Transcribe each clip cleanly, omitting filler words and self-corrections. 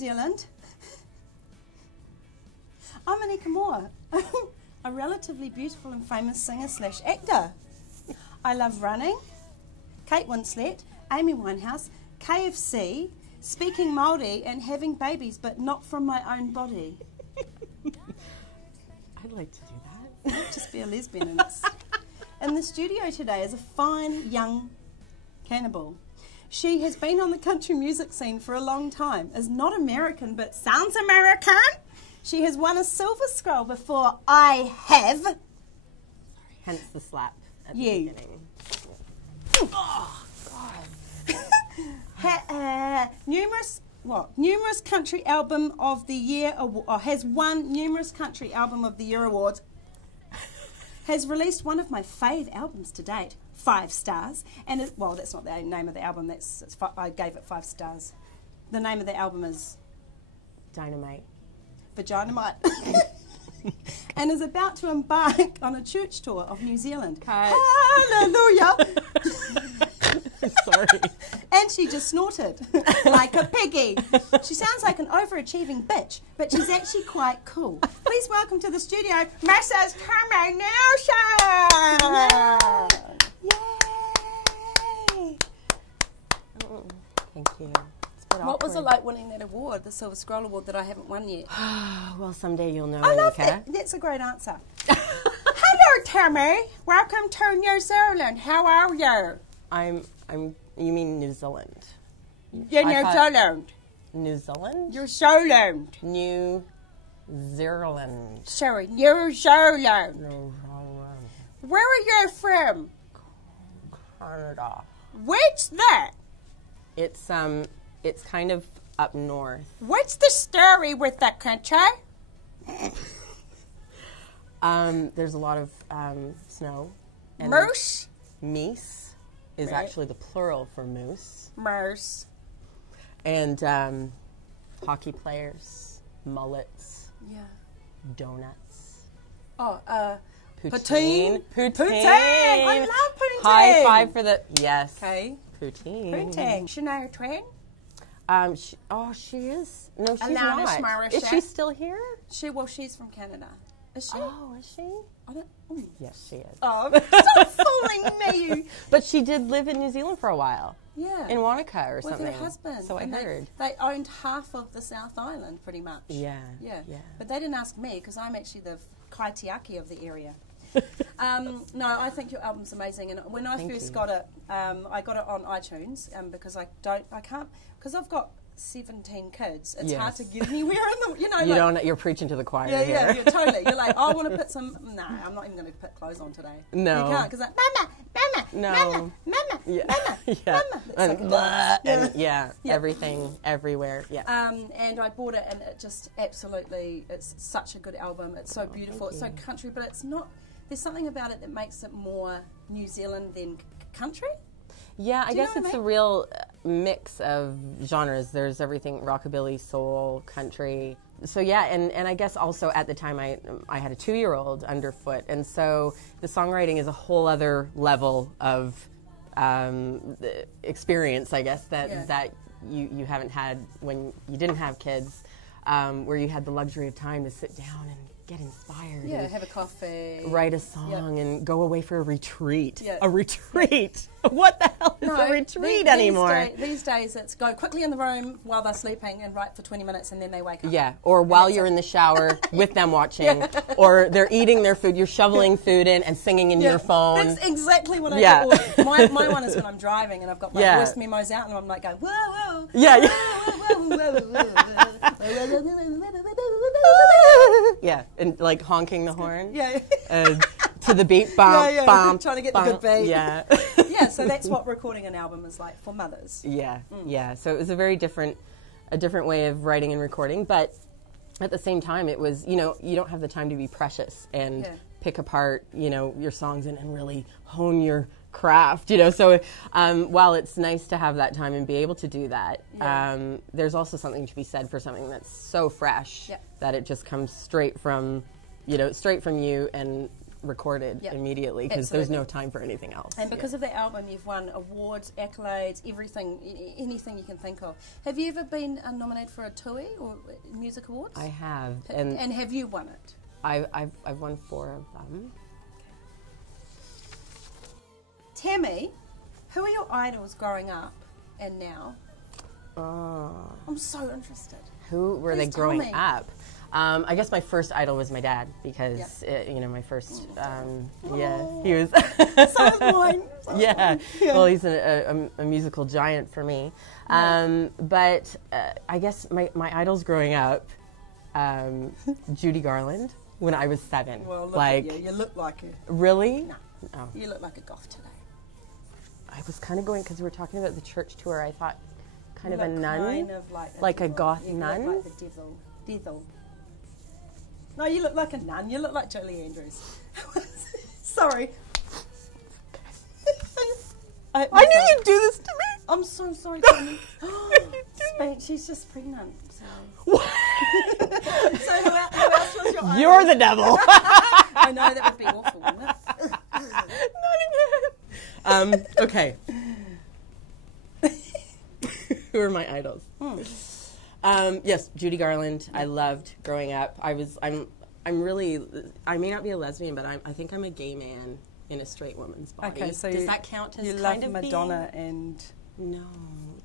Zealand. I'm Anika Moa, a relatively beautiful and famous singer/actor. I love running, Kate Winslet, Amy Winehouse, KFC, speaking Māori and having babies, but not from my own body. I'd like to do that. Not just be a lesbian. In the studio today is a fine young cannibal. She has been on the country music scene for a long time, is not American but sounds American. She has won a Silver Scroll before I have. Sorry. Hence the slap at the You. beginning. Oh, God. Numerous country album of the year, has won numerous country album of the year awards. Has released one of my fave albums to date, 5 stars, and well, that's not the name of the album. I gave it 5 stars. The name of the album is Dynamite. Vaginamite, and is about to embark on a church tour of New Zealand. Hallelujah! Sorry. And she just snorted like a piggy. She sounds like an overachieving bitch, but she's actually quite cool. Please welcome to the studio, Mrs. Tami Neilson. Yay! Oh, thank you. What was it like winning that award, the Silver Scroll Award that I haven't won yet? Well, someday you'll know. I love Anika. that. That's a great answer. Hello, Tami. Welcome to New Zealand. How are you? You mean New Zealand? You're New Zealand. New Zealand? You're Zealand. New Zealand. Sorry, New Zealand. No, Where are you from? Canada. What's that? It's kind of up north. What's the story with that country? There's a lot of snow. And Moose? Meese is Right. actually the plural for moose. Moose. And hockey players, mullets, Yeah. donuts. Oh, Poutine. Poutine. I love poutine. High five for the, yes. Okay. Poutine. Poutine. Shania Twain? She is. No, she's Alanis not. Morissette. Is she still here? She's from Canada. Is she? Oh, is she? I don't. Ooh. Yes, she is. Oh, stop fooling me. But she did live in New Zealand for a while. Yeah. In Wanaka or With something. her husband. So I And heard. They owned half of the South Island, pretty much. Yeah. Yeah. Yeah. But they didn't ask me because I'm actually the kaitiaki of the area. No, I think your album's amazing. And when I first got it, I got it on iTunes because because I've got 17 kids. It's hard to get anywhere in the, You're preaching to the choir Yeah, here. yeah, totally. You're like, I want to put some. No, I'm not even going to put clothes on today. No. You can't because like, Mama, No. Mama, Mama, Yeah. Mama, Yeah. Mama. It's And, like a blah, dance. and yeah, everything, everywhere. Yeah. And I bought it, and it just absolutely, it's such a good album. It's so beautiful. It's so country, but it's not. There's something about it that makes it more New Zealand than country. Yeah, I Do you guess know what it's I a mean? real mix of genres. There's everything rockabilly, soul, country. So yeah, and I guess also at the time I had a 2-year-old underfoot, and so the songwriting is a whole other level of experience, I guess, that you haven't had when you didn't have kids, where you had the luxury of time to sit down and get inspired. Yeah, and have a coffee. write a song and go away for a retreat. Yeah. A retreat. What the hell is a retreat anymore? These days it's go quickly in the room while they're sleeping and write for 20 minutes and then they wake up. Yeah, or while you're in the shower with them watching, or they're eating their food, you're shoveling food in and singing in your phone. That's exactly what I Yeah. do. My one is when I'm driving and I've got my voice memos out and I'm like going, whoa, whoa. Yeah. Yeah, and like honking the horn. Yeah. To the beat, bump, bump. Trying to get bump. the good beat. Yeah. Yeah, so that's what recording an album is like for mothers. Yeah, yeah. So it was a very different way of writing and recording, but at the same time, it was, you don't have the time to be precious and pick apart, your songs and really hone your craft, So while it's nice to have that time and be able to do that, there's also something to be said for something that's so fresh that it just comes straight from you and recorded Yep. immediately because there's no time for anything else. And because of the album, you've won awards, accolades, everything, anything you can think of. Have you ever been nominated for a TUI or Music Awards? I have. And have you won it? I've won 4 of them. Tami, who are your idols growing up and now? I'm so interested. Who were they Please tell growing me. up? I guess my first idol was my dad because, my first, he was. So is mine. Yeah. Well, he's a musical giant for me. But I guess my idols growing up, Judy Garland when I was 7. Well, look at you. You look like it. Really? No. Oh. You look like a goth today. I was kind of going, because we were talking about the church tour, I thought kind of a look nun. Kind of like a goth you nun? Look like the devil. No, you look like a nun. You look like Jolie Andrews. Sorry. I knew you'd do this to me. I'm so sorry, Tami. She's just pregnant. Sorry. So who else was your idol? You're the devil. I know, that would be awful, wouldn't it? Not again. Okay. Who are my idols? Yes, Judy Garland. I loved growing up. I'm really. I may not be a lesbian, but I think I'm a gay man in a straight woman's body. Okay, so does that count as you kind love of Madonna and no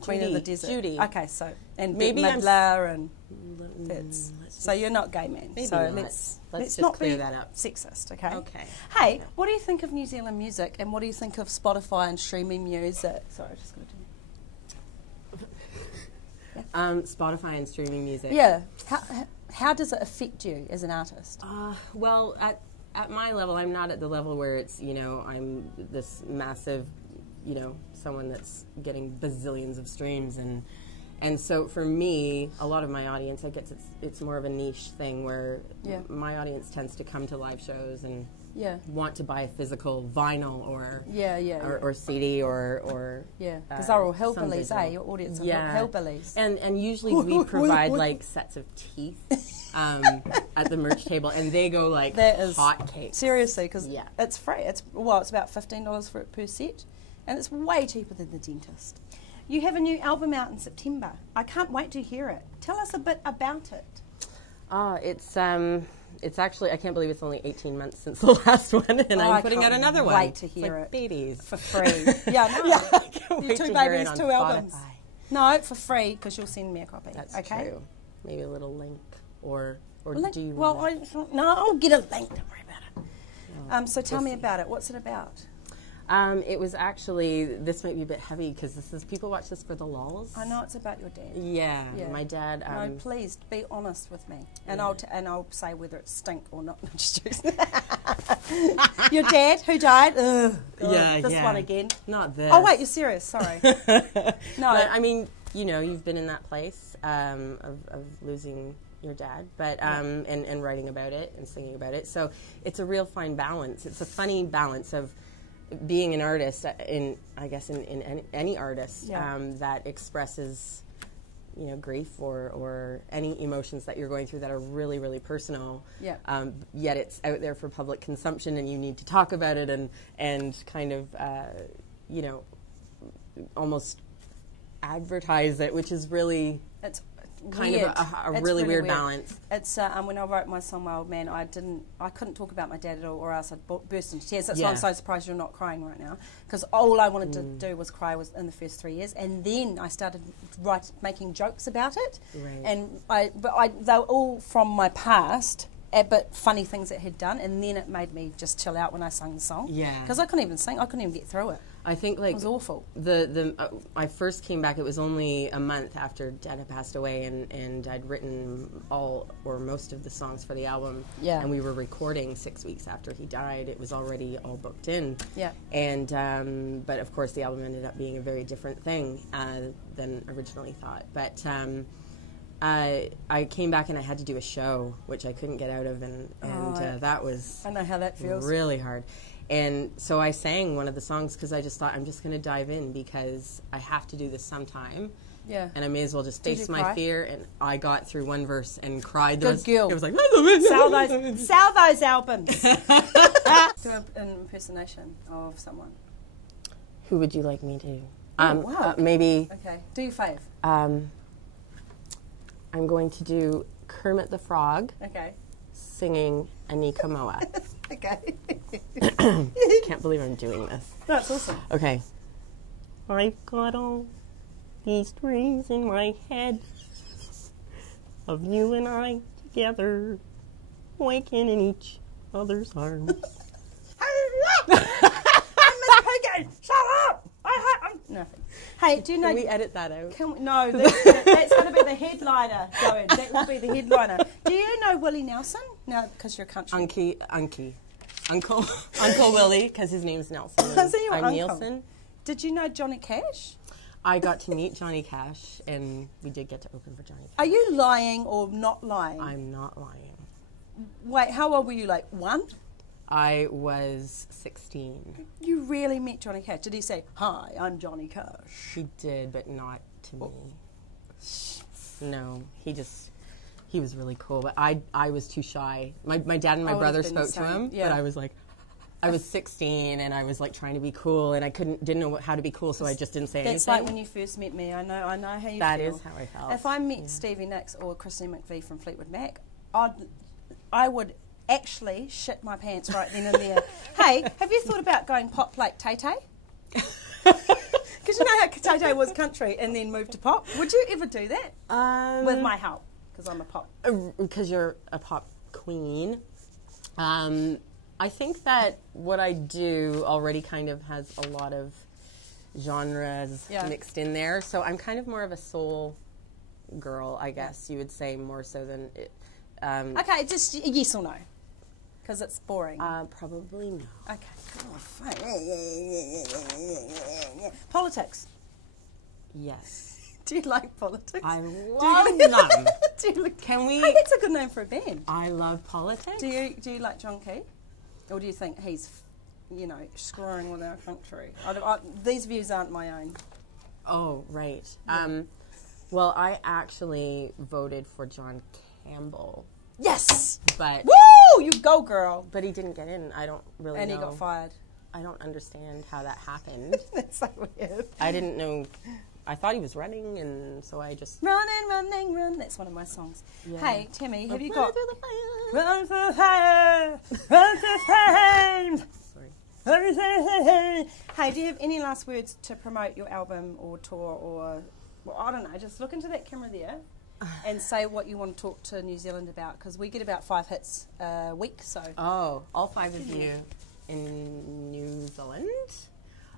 Queen Judy, of the Desert? Judy. Okay, so and Maybe Bette Midler and Let's so you're not gay man. Maybe so not. let's just not clear be that up. sexist, okay? Okay. Hey, what do you think of New Zealand music, and what do you think of Spotify and streaming music? Sorry, I just got to do. Spotify and streaming music. Yeah. How does it affect you as an artist? Well, at my level, I'm not at the level where it's, I'm this massive, someone that's getting bazillions of streams. And so for me, a lot of my audience, I guess it's more of a niche thing where my audience tends to come to live shows and want to buy a physical vinyl or CD or because they're all hillbillies, Your audience are hillbillies. And usually we provide like sets of teeth at the merch table, and they go like hotcakes. Seriously, because it's free. It's about $15 per set, and it's way cheaper than the dentist. You have a new album out in September. I can't wait to hear it. Tell us a bit about it. It's actually, I can't believe it's only 18 months since the last one, and I'm putting out another one. Wait to hear it. Babies. For free. I can't wait 2 babies, 2 albums. Spotify. No, for free, because you'll send me a copy. That's okay? true. Maybe a little link, or do you I'll get a link. Don't worry about it. So tell me about it. What's it about? It was actually, this might be a bit heavy because people watch this for the lulz. I know it's about your dad. Yeah. My dad. No, please be honest with me, and I'll say whether it stink or not. Just joking. Your dad who died. Ugh, this one again. Not this. Oh wait, you're serious? Sorry. No, but, I mean, you've been in that place of losing your dad, but and writing about it and singing about it. So it's a real fine balance. It's a funny balance of being an artist in any artist that expresses grief or any emotions that you're going through that are really, really personal, yet it's out there for public consumption and you need to talk about it and kind of almost advertise it, which is really kind of a really weird balance. It's when I wrote my song My Old Man, I couldn't talk about my dad at all, or else I'd burst into tears. That's why I'm so surprised you're not crying right now, because all I wanted to do was cry in the first 3 years, and then I started making jokes about it, and they were all from my past, but funny things that he'd done, and then it made me just chill out when I sang the song. Because I couldn't even sing, I couldn't even get through it. I think it was awful. I first came back. It was only a month after Dad had passed away, and I'd written all or most of the songs for the album. And we were recording 6 weeks after he died. It was already all booked in. And but of course the album ended up being a very different thing than originally thought. But I came back and I had to do a show, which I couldn't get out of, and that was I know how that feels. Really hard. And so I sang one of the songs because I just thought I'm just going to dive in because I have to do this sometime. Yeah. And I may as well just face my cry? fear. And I got through one verse and cried. Good girl. It was like... Sell those albums. Do an impersonation of someone. Who would you like me to? Wow. Maybe... Okay. Do your fave. I'm going to do Kermit the Frog Okay. singing Anika Moa. Okay. Can't believe I'm doing this. That's awesome. Okay. I've got all these dreams in my head of you and I together, waking in each other's arms. Shut up! I'm nothing. Hey, do you know? Can we edit that out? No, that's going to be the headliner. Going. That will be the headliner. Do you know Willie Nelson? No, because you're country. Uncle Willie, because his name's Nelson. So you're I'm uncle. Neilson. Did you know Johnny Cash? I got to meet Johnny Cash, and we did get to open for Johnny Cash. Are you lying or not lying? I'm not lying. Wait, how old were you? Like 1? I was 16. You really met Johnny Cash? Did he say, "Hi, I'm Johnny Cash"? He did, but not to me. No, he was really cool, but I was too shy. My dad and my brother spoke to him, but I was like, I was 16 and I was like trying to be cool, and I didn't know how to be cool, so I just didn't say anything. That's like when you first met me. I know how you feel. That is how I felt. If I met Stevie Nicks or Christine McVie from Fleetwood Mac, I would actually shit my pants right then and there. Hey, have you thought about going pop like Tay-Tay? Because you know how Tay-Tay was country and then moved to pop. Would you ever do that? With my help, because I'm a pop. Because you're a pop queen. I think that what I do already kind of has a lot of genres mixed in there. So I'm kind of more of a soul girl, I guess you would say, more so than... okay, just yes or no. Because it's boring. Probably no. Okay, cool. Politics. Yes. Do you like politics? I love them. Can we? Hey, that's a good name for a band. I love politics. Do you like John Key? Or do you think he's, screwing with our country? These views aren't my own. Oh, right. Well, I actually voted for John Campbell. Yes! But woo! You go, girl. But he didn't get in. I don't really know. And he got fired. I don't understand how that happened. That's so weird. I didn't know. I thought he was running, and so I just... Run. That's one of my songs. Yeah. Hey, Tami, have you got... Run through the fire. Run through flames. Sorry. Hey, do you have any last words to promote your album or tour or... Well, I don't know. Just look into that camera there and say what you want to talk to New Zealand about, because we get about 5 hits a week, so... Oh, all 5 of you in New Zealand?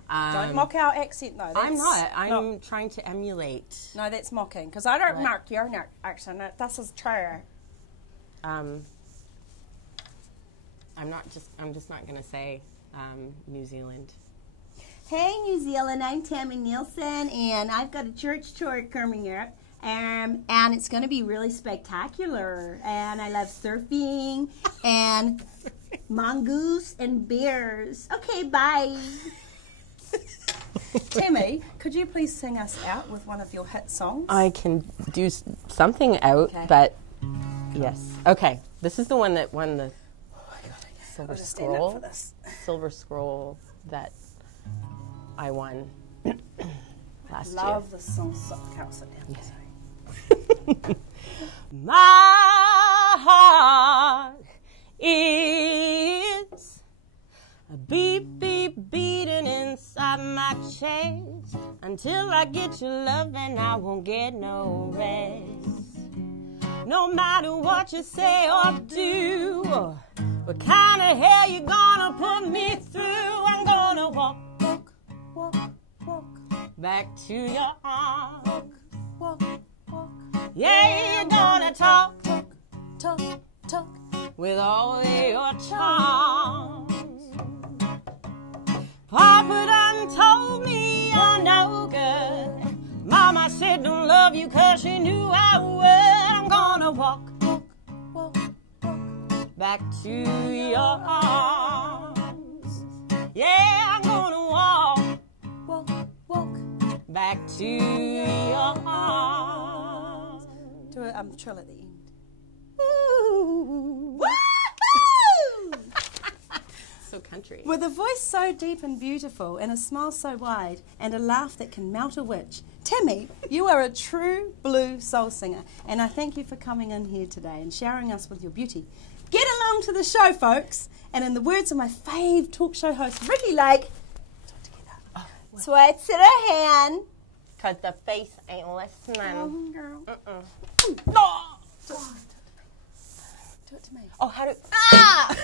Don't mock our accent, though. I'm not. I'm trying to emulate. No, that's mocking, because I don't mock your accent. This is true. I'm just not going to say New Zealand. Hey, New Zealand, I'm Tami Neilson, and I've got a church tour coming up, and it's going to be really spectacular, and I love surfing, and mongoose, and bears. Okay, bye. Tami, could you please sing us out with one of your hit songs? I can do something out, but yes. Okay, this is the one that won the Silver Scroll. Silver Scroll that I won last year. Love the song. Can't sit down. Yeah. My heart is a beep, beep, beating inside my chest. Until I get your love and I won't get no rest. No matter what you say or do, what kind of hell you gonna put me through? I'm gonna walk back to your arms. Walk. Yeah, you're gonna talk with all your charms. Papa done told me you're no good. Mama said don't love you 'cause she knew I would. I'm gonna walk back to your arms. Yeah, I'm gonna walk back to your arms. a trill at the end. Woo! So country. With a voice so deep and beautiful, and a smile so wide, and a laugh that can melt a witch, Tami, you are a true blue soul singer, and I thank you for coming in here today and showering us with your beauty. Get along to the show, folks, and in the words of my fave talk show host, Ricky Lake, talk together. Sweats in her hand. Because the face ain't listening. Oh, girl. No! Do it to me. Oh, how do... Ah!